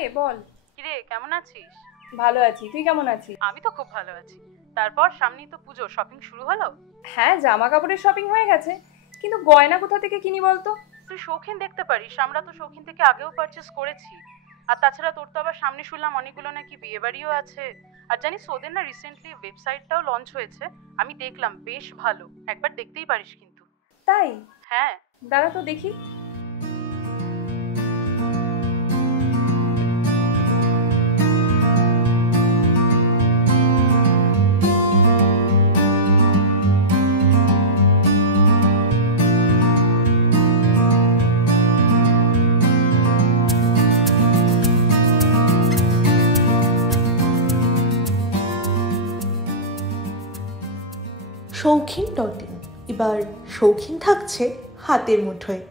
রে বল। কিরে কেমন আছিস? ভালো আছি, তুই কেমন আছিস? আমি তো খুব ভালো আছি। তারপর সামনেই তো পুজো, শপিং শুরু হলো? হ্যাঁ, জামা কাপড়ের শপিং হয়ে গেছে, কিন্তু গয়না কোথা থেকে কিনি বলতো? তুই শৌখিন দেখতে পারিস, আমরা তো শৌখিন থেকে আগেও পারচেস করেছি। আর তাছাড়া তোর তো আবার সামনে শুনলাম অনেকগুলো নাকি বিয়ে বাড়িও আছে। আর জানিস ওদের না রিসেন্টলি ওয়েবসাইটটাও লঞ্চ হয়েছে, আমি দেখলাম বেশ ভালো, একবার দেখতেই পারিস কিন্তু। তাই? হ্যাঁ। দাঁড়া তো দেখি। শৌখিন.in এবার শৌখিন থাকছে হাতের মুঠোয়।